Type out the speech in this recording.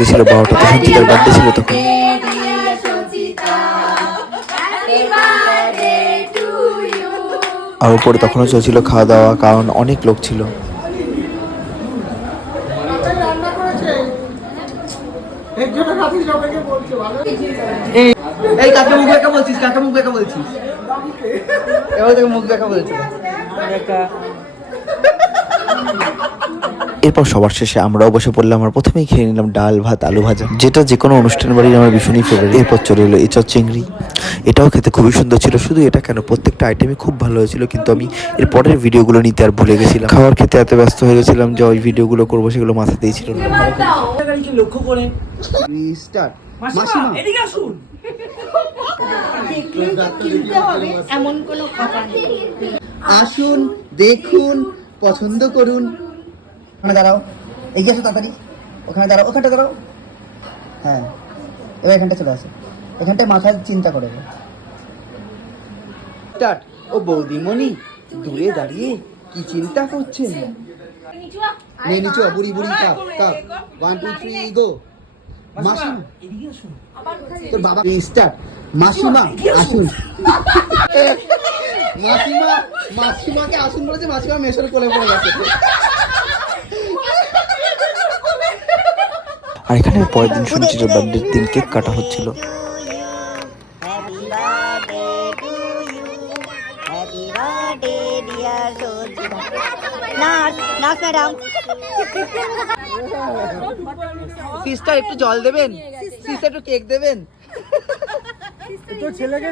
গেছিল 12টা, তখন চিতার বার্থডে ছিল তখন। আর উপরে তখনও চলছিল খাওয়া দাওয়া, কারণ অনেক লোক ছিল। এই কাকে মুখ দেখা বলছিস, কাকে মুখ দেখা বলছিস, এবার থেকে মুখ দেখা বলছিস। এরপর সবার শেষে আমরাও বসে পড়লাম, আর প্রথমেই খেয়ে নিলাম ডাল ভাত আলু ভাজা, যেটা যে কোনো অনুষ্ঠান বাড়ির আমার ভীষণই ফেভারিট। এরপর চলে এলো এঁচড় চিংড়ি, এটাও খেতে খুবই সুন্দর ছিল। শুধু এটা কেন, প্রত্যেকটা আইটেমই খুব ভালো হয়েছিল, কিন্তু আমি এর পরের ভিডিওগুলো নিতে আর ভুলে গেছিলাম। খাওয়ার খেতে এত ব্যস্ত হয়ে গেছিলাম যে ওই ভিডিওগুলো করবো সেগুলো মাথাতেই ছিল না। লক্ষ্য করে স্টার্ট। মাসিমা এদিকে আসুন। দেখলেই যে কিনতে হবে এমন কোনো কথা নেই। আসুন, দেখুন, পছন্দ করুন। ওখানে দাঁড়াও, এগিয়ে আসো তাড়াতাড়ি। ওখানে দাঁড়াও, ওখানটা দাঁড়াও। হ্যাঁ, এবার এখানটা চলে আসো, এখানটায় মাথায় চিন্তা করে স্টার্ট। ও বৌদিমণি দূরে দাঁড়িয়ে কি চিন্তা করছেন? নেই নিচু, বুড়ি বুড়ি কাপ কাপ 1 2 3 গো। মাসিমা এদিকে আসুন। তোর বাবা স্টার্ট। মাসিমা আসুন। মাসিমা, মাসিমাকে আসুন বলেছে, মাসিমা মেশর কোলে পড়ে গেছে। আর এখানে পরের দিন শুনছি যে বার্থডের দিন কেক কাটা হচ্ছিল। সিস্টার একটু জল দেবেন, সিস্টার একটু কেক দেবেন। তো ছেলেকে